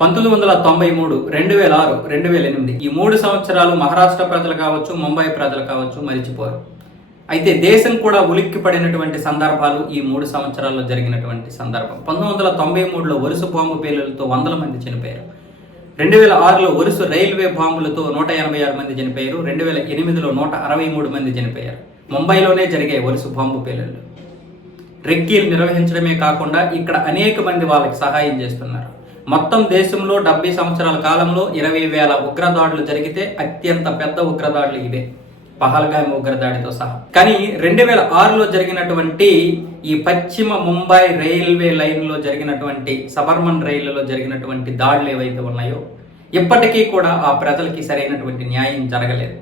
పంతొమ్మిది వందల తొంభై మూడు రెండు వేల ఆరు రెండు వేల ఎనిమిది. ఈ మూడు సంవత్సరాలు మహారాష్ట్ర ప్రజలు కావచ్చు ముంబై ప్రజలు కావచ్చు మరిచిపోరు. అయితే దేశం కూడా ఉలిక్కి పడినటువంటి సందర్భాలు ఈ మూడు సంవత్సరాల్లో జరిగినటువంటి సందర్భం. పంతొమ్మిది వందల తొంభై మూడులో వరుస బాంబు పేలులతో వందల మంది చనిపోయారు. రెండు వేల ఆరులో వరుస రైల్వే బాంబులతో నూట ఎనభై ఆరు మంది చనిపోయారు. రెండు వేల ఎనిమిదిలో నూట అరవై మూడు మంది చనిపోయారు. ముంబైలోనే జరిగాయి వరుస బాంబు పేలుళ్ళు. రెక్కీలు నిర్వహించడమే కాకుండా ఇక్కడ అనేక మంది వాళ్ళకి సహాయం చేస్తున్నారు. మొత్తం దేశంలో డెబ్బై సంవత్సరాల కాలంలో ఇరవై వేల ఉగ్రదాడులు జరిగితే అత్యంత పెద్ద ఉగ్రదాడులు ఇవే. పహల్గామ్ ఉగ్రదాడితో సహా. కానీ రెండు వేల ఆరులో జరిగినటువంటి ఈ పశ్చిమ ముంబై రైల్వే లైన్లో జరిగినటువంటి సబర్మన్ రైళ్ళలో జరిగినటువంటి దాడులు ఏవైతే ఉన్నాయో ఇప్పటికీ కూడా ఆ ప్రజలకి సరైనటువంటి న్యాయం జరగలేదు.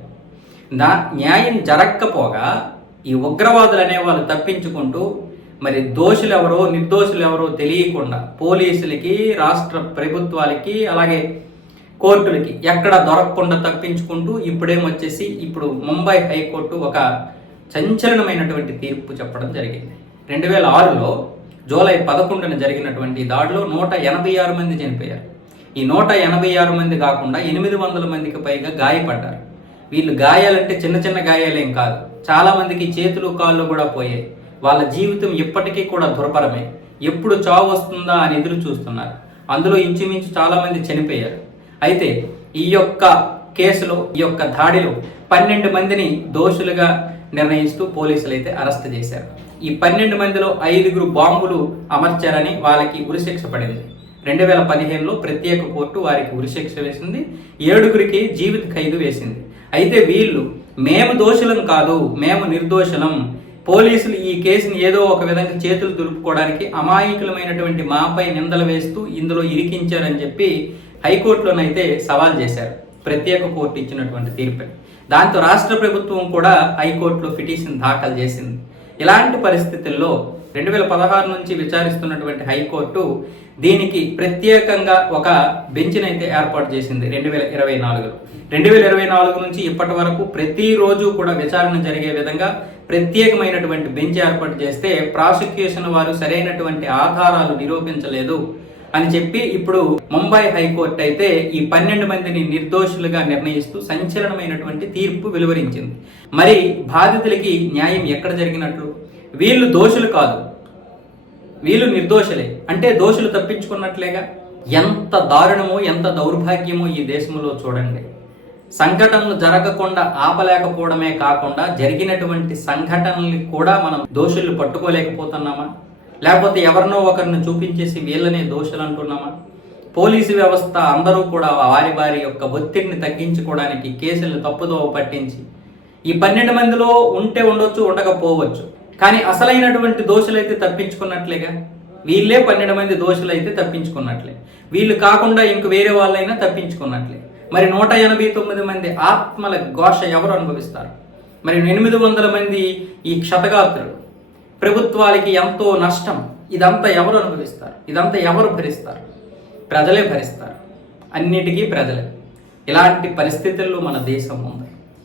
నా న్యాయం జరగకపోగా ఈ ఉగ్రవాదులు అనే వాళ్ళు తప్పించుకుంటూ మరి దోషులు ఎవరో నిర్దోషులు ఎవరో తెలియకుండా పోలీసులకి రాష్ట్ర ప్రభుత్వాలకి అలాగే కోర్టులకి ఎక్కడ దొరకకుండా తప్పించుకుంటూ ఇప్పుడేమొచ్చేసి ఇప్పుడు ముంబై హైకోర్టు ఒక సంచలనమైనటువంటి తీర్పు చెప్పడం జరిగింది. రెండు వేల ఆరులో జూలై పదకొండున జరిగినటువంటి దాడిలో నూట ఎనభై ఆరు మంది చనిపోయారు. ఈ నూట ఎనభై ఆరు మంది కాకుండా ఎనిమిది వందల మందికి పైగా గాయపడ్డారు. వీళ్ళు గాయాలంటే చిన్న చిన్న గాయాలేం కాదు. చాలా మందికి చేతులు కాళ్ళు కూడా పోయాయి. వాళ్ళ జీవితం ఇప్పటికీ కూడా దుర్భరమే. ఎప్పుడు చావు వస్తుందా అని ఎదురు చూస్తున్నారు. అందులో ఇంచుమించు చాలామంది చనిపోయారు. అయితే ఈ యొక్క కేసులో ఈ యొక్క దాడిలో పన్నెండు మందిని దోషులుగా నిర్ణయిస్తూ పోలీసులు అయితే అరెస్ట్ చేశారు. ఈ పన్నెండు మందిలో ఐదుగురు బాంబులు అమర్చారని వాళ్ళకి ఉరిశిక్ష పడింది. రెండు వేల పదిహేనులో ప్రత్యేక కోర్టు వారికి ఉరిశిక్ష వేసింది. ఏడుగురికి జీవిత ఖైదు వేసింది. అయితే వీళ్ళు మేము దోషులం కాదు మేము నిర్దోషులం. పోలీసులు ఈ కేసుని ఏదో ఒక విధంగా చేతులు దులుపుకోవడానికి అమాయకులమైనటువంటి మాపై నిందలు వేస్తూ ఇందులో ఇరికించారని చెప్పి హైకోర్టులోనైతే సవాల్ చేశారు. ప్రత్యేక కోర్టు ఇచ్చినటువంటి తీర్పుని. దాంతో రాష్ట్ర ప్రభుత్వం కూడా హైకోర్టులో పిటిషన్ దాఖలు చేసింది. ఇలాంటి పరిస్థితుల్లో రెండు వేల పదహారు నుంచి విచారిస్తున్నటువంటి హైకోర్టు దీనికి ప్రత్యేకంగా ఒక బెంచ్ని అయితే ఏర్పాటు చేసింది రెండు వేల ఇరవై నాలుగులో. రెండు వేల ఇరవై నాలుగు నుంచి ఇప్పటి వరకు ప్రతిరోజు కూడా విచారణ జరిగే విధంగా ప్రత్యేకమైనటువంటి బెంచ్ ఏర్పాటు చేస్తే ప్రాసిక్యూషన్ వారు సరైనటువంటి ఆధారాలు నిరూపించలేదు అని చెప్పి ఇప్పుడు ముంబై హైకోర్టు అయితే ఈ పన్నెండు మందిని నిర్దోషులుగా నిర్ణయిస్తూ సంచలనమైనటువంటి తీర్పు వెలువరించింది. మరి బాధితులకి న్యాయం ఎక్కడ జరిగినట్లు? వీళ్ళు దోషులు కాదు. వీళ్ళు నిర్దోషులే. అంటే దోషులు తప్పించుకున్నట్లేగా? ఎంత దారుణమో ఎంత దౌర్భాగ్యమో ఈ దేశంలో చూడండి. సంఘటనలు జరగకుండా ఆపలేకపోవడమే కాకుండా జరిగినటువంటి సంఘటనల్ని కూడా మనం దోషులు పట్టుకోలేకపోతున్నామా? లేకపోతే ఎవరినో ఒకరిని చూపించేసి వీళ్ళనే దోషులు అంటున్నామా? పోలీసు వ్యవస్థ అందరూ కూడా వారి వారి యొక్క ఒత్తిడిని తగ్గించుకోవడానికి కేసులను తప్పుదోవ పట్టించి ఈ పన్నెండు మందిలో ఉంటే ఉండొచ్చు ఉండకపోవచ్చు. కానీ అసలైనటువంటి దోషులైతే తప్పించుకున్నట్లేగా? వీళ్ళే పన్నెండు మంది దోషులైతే తప్పించుకున్నట్లే. వీళ్ళు కాకుండా ఇంక వేరే వాళ్ళైనా తప్పించుకున్నట్లే. మరి నూట ఎనభై తొమ్మిది మంది ఆత్మల ఘోష ఎవరు అనుభవిస్తారు? మరి ఎనిమిది వందల మంది ఈ క్షతగాత్రులు. ప్రభుత్వాలకి ఎంతో నష్టం. ఇదంతా ఎవరు అనుభవిస్తారు? ఇదంతా ఎవరు భరిస్తారు? ప్రజలే భరిస్తారు. అన్నిటికీ ప్రజలే. ఇలాంటి పరిస్థితుల్లో మన దేశం ఉంది.